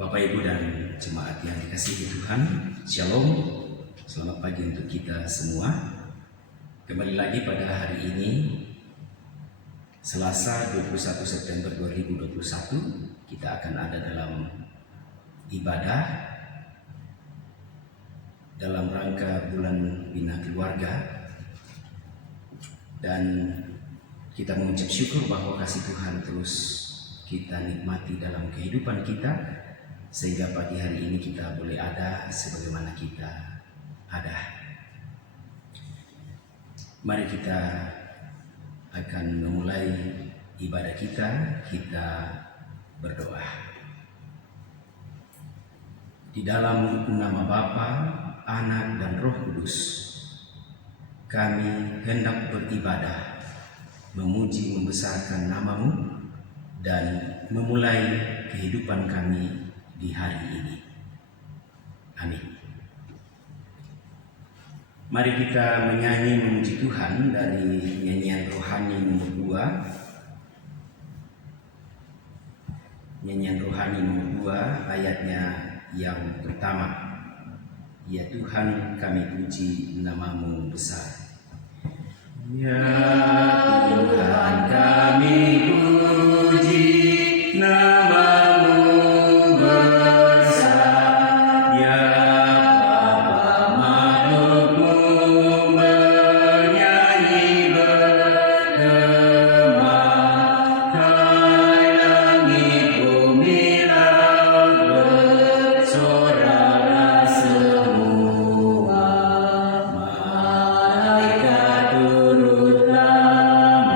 Bapak, Ibu, dan jemaat yang dikasihi Tuhan, Shalom. Selamat pagi untuk kita semua. Kembali lagi pada hari ini, Selasa 21 September 2021, kita akan ada dalam ibadah dalam rangka bulan Bina Keluarga, dan kita mengucap syukur bahwa kasih Tuhan terus kita nikmati dalam kehidupan kita, sehingga pagi hari ini kita boleh ada sebagaimana kita ada. Mari kita akan memulai ibadah kita berdoa. Di dalam nama Bapa, Anak, dan Roh Kudus, kami hendak beribadah, memuji membesarkan nama-Mu, dan memulai kehidupan kami di hari ini. Amin. Mari kita menyanyi memuji Tuhan dari nyanyian rohani nomor 2. Nyanyian rohani nomor 2 ayatnya yang pertama. Ya Tuhan, kami puji nama-Mu besar. Ya Tuhan, kami puji nama-Mu besar. Ya Bapa, makhluk-Mu menyanyi bergema. Hai langit bumi laut bersorak semua. Malaikat turutlah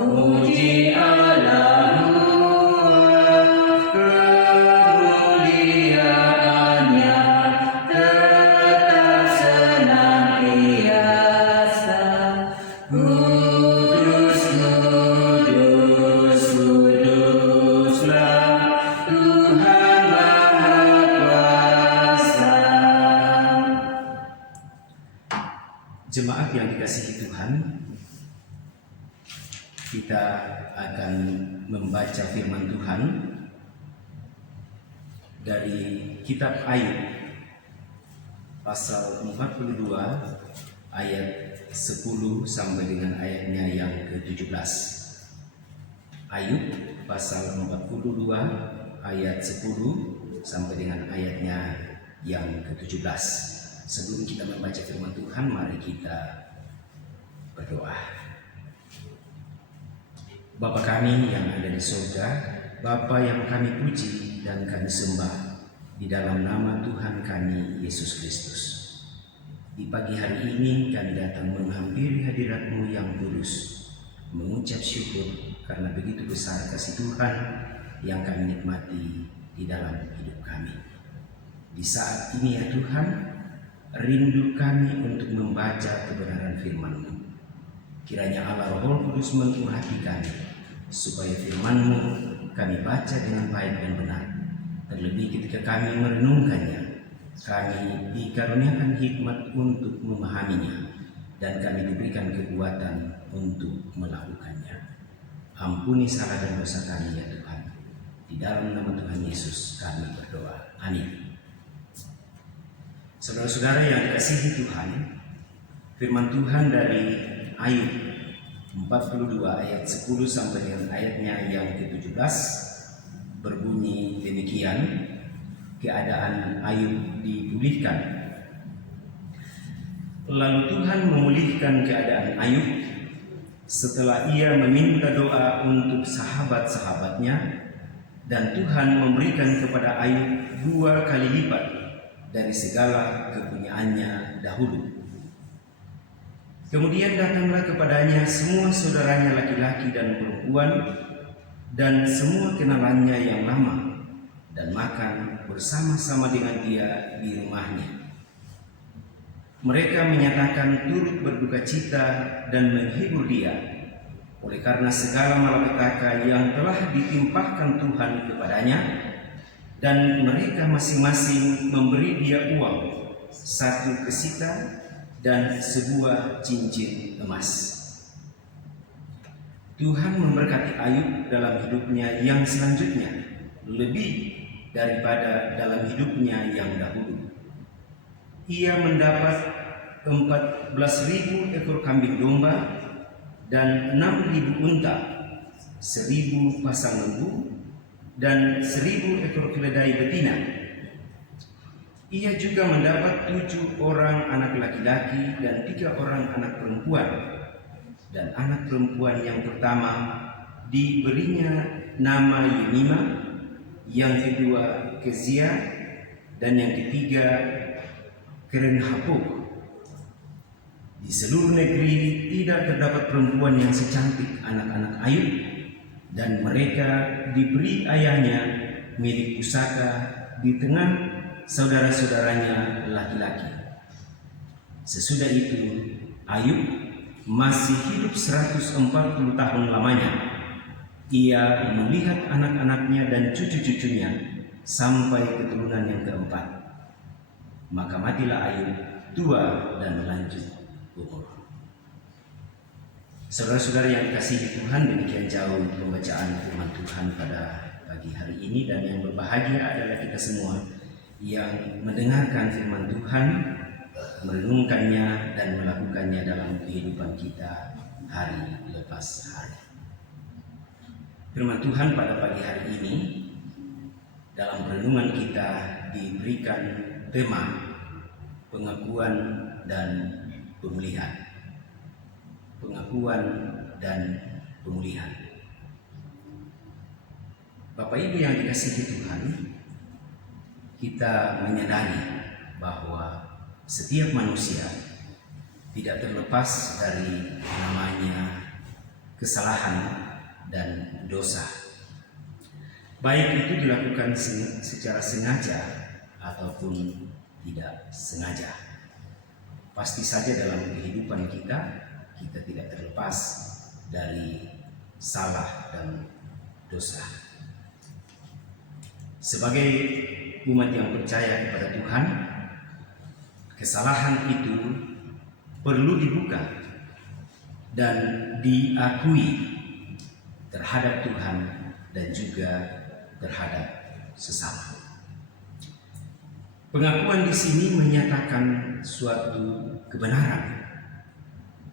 memuji kemuliaan-Nya tetap senantiasa. Kudus, kudus, kuduslah Tuhan Maha Kuasa. Jemaat yang dikasihi Tuhan, kita akan membaca firman Tuhan dari kitab Ayub pasal 42 ayat 10 sampai dengan ayatnya yang ke-17. Ayub pasal 42 ayat 10 sampai dengan ayatnya yang ke-17. Sebelum kita membaca firman Tuhan, mari kita berdoa. Bapa kami yang ada di surga, Bapa yang kami puji dan kami sembah di dalam nama Tuhan kami Yesus Kristus. Di pagi hari ini kami datang menghampiri hadirat-Mu yang kudus, mengucap syukur karena begitu besar kasih Tuhan yang kami nikmati di dalam hidup kami. Di saat ini ya Tuhan, rindu kami untuk membaca kebenaran firman-Mu. Kiranya Allah Roh Kudus menguat hati kami, supaya firman-Mu kami baca dengan baik dan benar. Terlebih ketika kami merenungkannya, kami dikaruniakan hikmat untuk memahaminya, dan kami diberikan kekuatan untuk melakukannya. Ampuni salah dan dosa kami ya Tuhan. Di dalam nama Tuhan Yesus kami berdoa. Amin. Saudara-saudara yang dikasihi Tuhan, firman Tuhan dari Ayub 42 ayat 10 sampai dengan ayatnya yang ke-17 berbunyi demikian. Keadaan Ayub dipulihkan. Lalu Tuhan memulihkan keadaan Ayub setelah ia meminta doa untuk sahabat-sahabatnya, dan Tuhan memberikan kepada Ayub 2 kali lipat dari segala kepunyaannya dahulu. Kemudian datanglah kepadanya semua saudaranya laki-laki dan perempuan dan semua kenalannya yang lama, dan makan bersama-sama dengan dia di rumahnya. Mereka menyatakan turut berduka cita dan menghibur dia oleh karena segala malapetaka yang telah ditimpahkan Tuhan kepadanya, dan mereka masing-masing memberi dia uang, 1 kesita dan sebuah cincin emas. Tuhan memberkati Ayub dalam hidupnya yang selanjutnya lebih daripada dalam hidupnya yang dahulu. Ia mendapat 14.000 ekor kambing domba dan 6.000 unta, 1.000 pasang lembu, dan 1.000 ekor keledai betina. Ia juga mendapat 7 orang anak laki-laki dan 3 orang anak perempuan. Dan anak perempuan yang pertama diberinya nama Yemima, yang kedua Kezia, dan yang ketiga Kerenhapuk. Di seluruh negeri tidak terdapat perempuan yang secantik anak-anak Ayub, dan mereka diberi ayahnya milik pusaka di tengah saudara-saudaranya laki-laki. Sesudah itu Ayub masih hidup 140 tahun lamanya. Ia melihat anak-anaknya dan cucu-cucunya sampai keturunan yang keempat. Maka matilah Ayub tua dan lanjut umur. Saudara-saudara yang dikasihi Tuhan, demikian jauh pembacaan firman Tuhan pada pagi hari ini, dan yang berbahagia adalah kita semua yang mendengarkan firman Tuhan, merenungkannya dan melakukannya dalam kehidupan kita hari lepas hari. Firman Tuhan pada pagi hari ini dalam renungan kita diberikan tema pengakuan dan pemulihan. Pengakuan dan pemulihan. Bapak Ibu yang dikasihi Tuhan, kita menyadari bahwa setiap manusia tidak terlepas dari namanya kesalahan dan dosa. Baik itu dilakukan secara sengaja ataupun tidak sengaja. Pasti saja dalam kehidupan kita tidak terlepas dari salah dan dosa. Sebagai umat yang percaya kepada Tuhan, kesalahan itu perlu dibuka dan diakui terhadap Tuhan dan juga terhadap sesama. Pengakuan di sini menyatakan suatu kebenaran.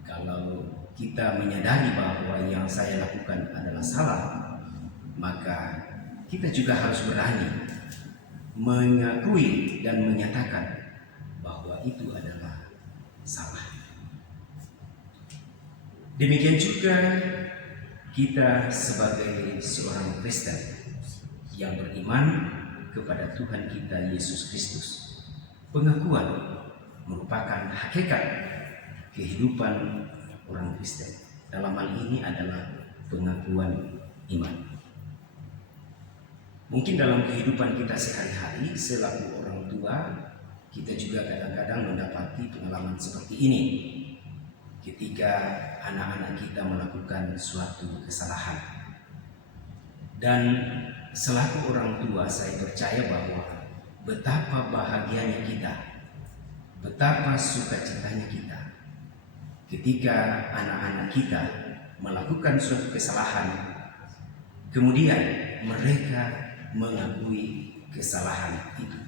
Kalau kita menyadari bahwa yang saya lakukan adalah salah, maka kita juga harus berani mengakui dan menyatakan bahwa itu adalah salah. Demikian juga kita sebagai seorang Kristen yang beriman kepada Tuhan kita Yesus Kristus, pengakuan merupakan hakikat kehidupan orang Kristen. Dalam hal ini adalah pengakuan iman. Mungkin dalam kehidupan kita sehari-hari selaku orang tua, kita juga kadang-kadang mendapati pengalaman seperti ini. Ketika anak-anak kita melakukan suatu kesalahan, dan selaku orang tua saya percaya bahwa betapa bahagianya kita, betapa sukacitanya kita ketika anak-anak kita melakukan suatu kesalahan, kemudian mereka mengakui kesalahan itu.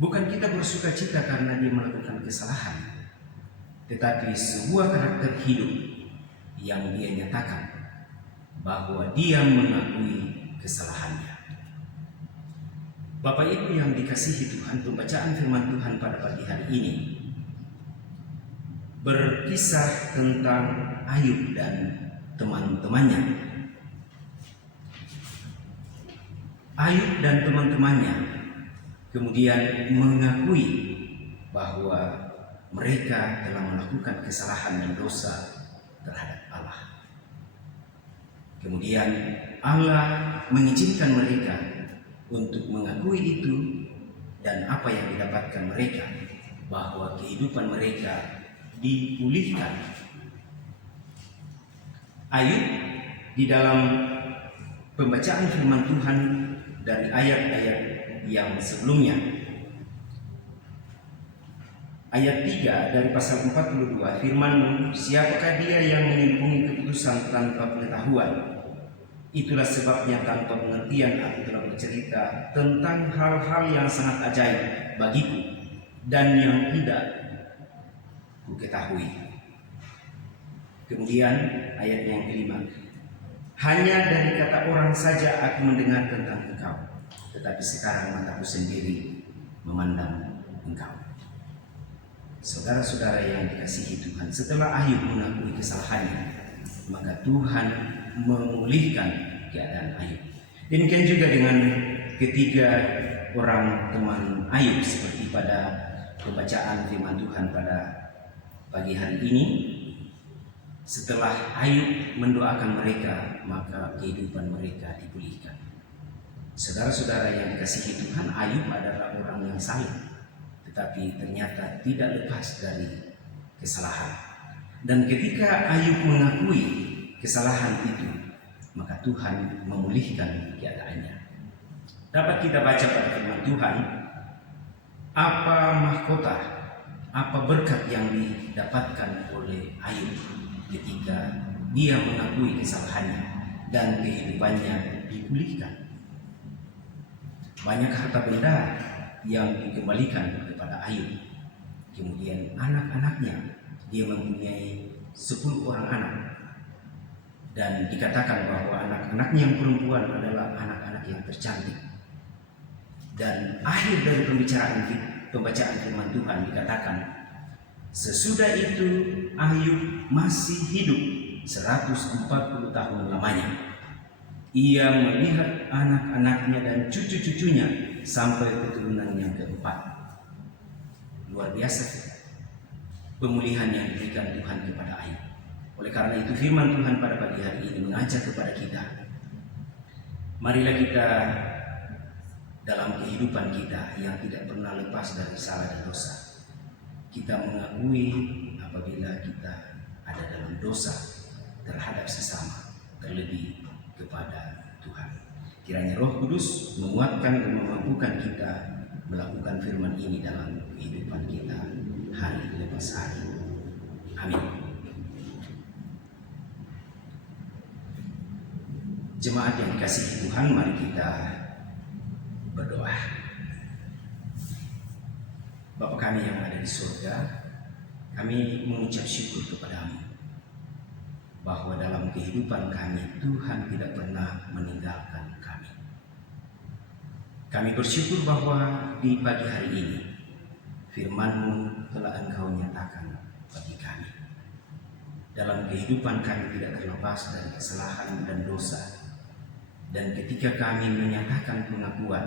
Bukan kita bersukacita karena dia melakukan kesalahan, tetapi sebuah karakter hidup yang dia nyatakan bahwa dia mengakui kesalahannya. Bapak Ibu yang dikasihi Tuhan, pembacaan firman Tuhan pada pagi hari ini berkisah tentang Ayub dan teman-temannya. Ayub dan teman-temannya kemudian mengakui bahwa mereka telah melakukan kesalahan dan dosa terhadap Allah. Kemudian Allah mengizinkan mereka untuk mengakui itu, dan apa yang didapatkan mereka, bahwa kehidupan mereka dipulihkan. Ayub di dalam pembacaan firman Tuhan dari ayat-ayat yang sebelumnya, ayat 3 dari pasal 42, firman, siapakah dia yang menghubungi keputusan tanpa pengetahuan? Itulah sebabnya tanpa pengertian aku telah bercerita tentang hal-hal yang sangat ajaib bagiku dan yang tidak kuketahui. Kemudian ayat yang kelima, hanya dari kata orang saja aku mendengar tentang engkau, tetapi sekarang mataku sendiri memandang engkau. Saudara-saudara yang dikasihi Tuhan, setelah Ayub mengakui kesalahannya, maka Tuhan memulihkan keadaan Ayub. Demikian juga dengan ketiga orang teman Ayub, seperti pada pembacaan firman Tuhan pada pagi hari ini. Setelah Ayub mendoakan mereka, maka kehidupan mereka dipulihkan. Saudara-saudara yang dikasihi Tuhan, Ayub adalah orang yang saleh, tetapi ternyata tidak lepas dari kesalahan. Dan ketika Ayub mengakui kesalahan itu, maka Tuhan memulihkan keadaannya. Dapat kita baca pada firman Tuhan, apa mahkota, apa berkat yang didapatkan oleh Ayub ketika dia mengakui kesalahannya dan kehidupannya dipulihkan. Banyak harta benda yang dikembalikan kepada Ayub. Kemudian anak-anaknya, dia mempunyai 10 orang anak, dan dikatakan bahwa anak-anaknya yang perempuan adalah anak-anak yang tercantik. Dan akhir dari pembacaan firman Tuhan dikatakan, sesudah itu Ayub masih hidup 140 tahun lamanya. Ia melihat anak-anaknya dan cucu-cucunya sampai keturunan yang keempat. Luar biasa pemulihan yang diberikan Tuhan kepada Ayub. Oleh karena itu firman Tuhan pada pagi hari ini mengajak kepada kita, marilah kita dalam kehidupan kita yang tidak pernah lepas dari salah dan dosa, kita mengakui apabila kita ada dalam dosa terhadap sesama, terlebih kepada Tuhan. Kiranya Roh Kudus menguatkan dan memampukan kita melakukan firman ini dalam kehidupan kita hari lepas hari. Amin. Jemaat yang dikasihi Tuhan, mari kita berdoa. Bapa kami yang ada di surga, kami mengucap syukur kepadamu bahwa dalam kehidupan kami Tuhan tidak pernah meninggalkan kami. Kami bersyukur bahwa di pagi hari ini firman-Mu telah Engkau nyatakan bagi kami. Dalam kehidupan kami tidak terlepas dari kesalahan dan dosa. Dan ketika kami menyatakan pengakuan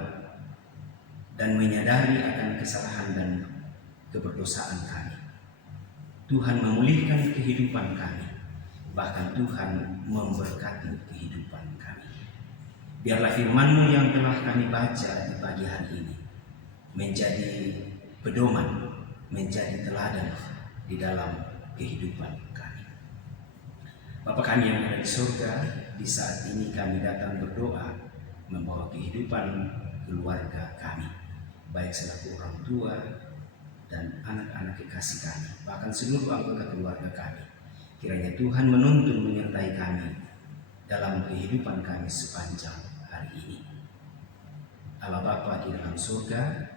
dan menyadari akan kesalahan dan keberdosaan kami, Tuhan memulihkan kehidupan kami. Bahkan Tuhan memberkati kehidupan kami. Biarlah firman-Mu yang telah kami baca di pagi hari ini menjadi pedoman, menjadi teladan di dalam kehidupan kami. Bapa kami yang ada di surga, di saat ini kami datang berdoa membawa kehidupan keluarga kami, baik selaku orang tua dan anak-anak kekasih kami, bahkan seluruh anggota keluarga kami. Kiranya Tuhan menuntun menyertai kami dalam kehidupan kami sepanjang hari ini. Allah Bapa di dalam surga,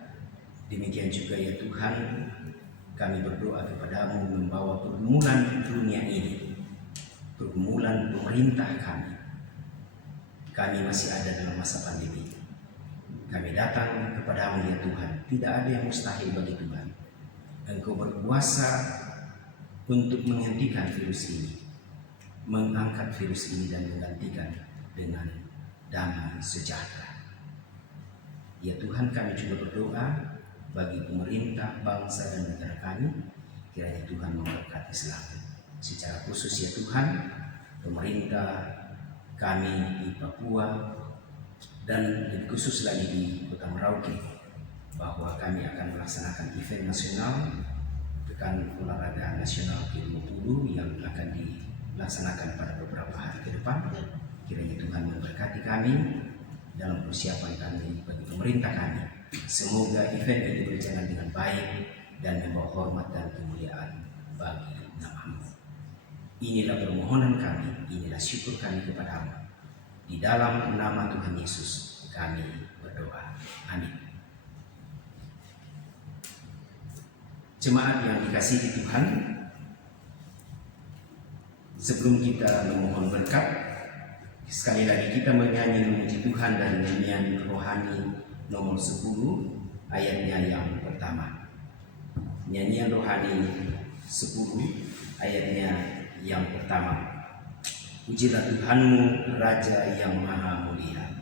demikian juga ya Tuhan, kami berdoa kepadamu membawa pergumulan dunia ini, pergumulan pemerintah kami. Kami masih ada dalam masa pandemi. Kami datang kepadamu ya Tuhan, tidak ada yang mustahil bagi Tuhan. Engkau berkuasa untuk menghentikan virus ini, mengangkat virus ini dan menggantikan dengan damai sejahtera. Ya Tuhan, kami juga berdoa bagi pemerintah, bangsa dan negara kami, kiranya Tuhan memberkati selalu. Secara khusus ya Tuhan, pemerintah kami di Papua dan lebih khusus lagi di Kota Merauke, bahwa kami akan melaksanakan event nasional, Pekan Olahraga Nasional ke-20 yang akan dilaksanakan pada beberapa hari ke depan. Kiranya Tuhan memberkati kami dalam persiapan kami bagi pemerintah kami. Semoga event ini berjalan dengan baik dan membawa hormat dan kemuliaan bagi nama-Mu. Inilah permohonan kami, inilah syukur kami kepadamu. Di dalam nama Tuhan Yesus kami berdoa. Amin. Jemaat yang dikasihi Tuhan, sebelum kita memohon berkat, sekali lagi kita menyanyi memuji Tuhan dari nyanyian rohani nomor 10 ayatnya yang pertama. Nyanyian rohani 10 ayatnya yang pertama. Pujilah Tuhanmu, Raja yang Maha Mulia.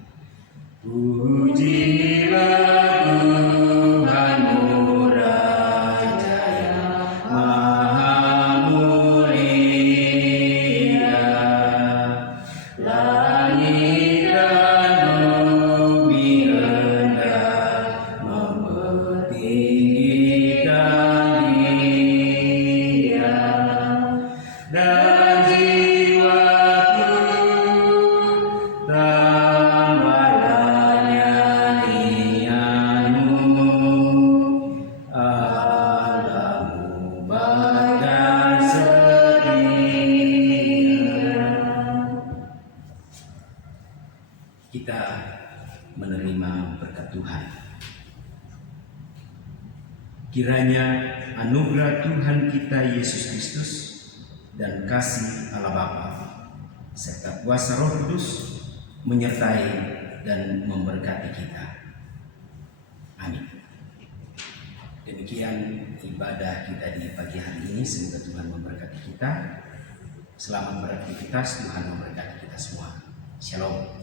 Pujilah Tuhanmu, Raja yang Maha Mulia. Langit dan bumi hendak mempertinggikan Dia, dan jiwaku tambahlah nyanyianmu. Allahmu baik dan setia. Kita menerima berkat Tuhan. Kiranya anugerah Tuhan kita Yesus Kristus dan kasih Allah Bapa serta kuasa Roh Kudus menyertai dan memberkati kita. Amin. Demikian ibadah kita di pagi hari ini. Semoga Tuhan memberkati kita. Selamat beraktivitas. Tuhan memberkati kita semua. Shalom.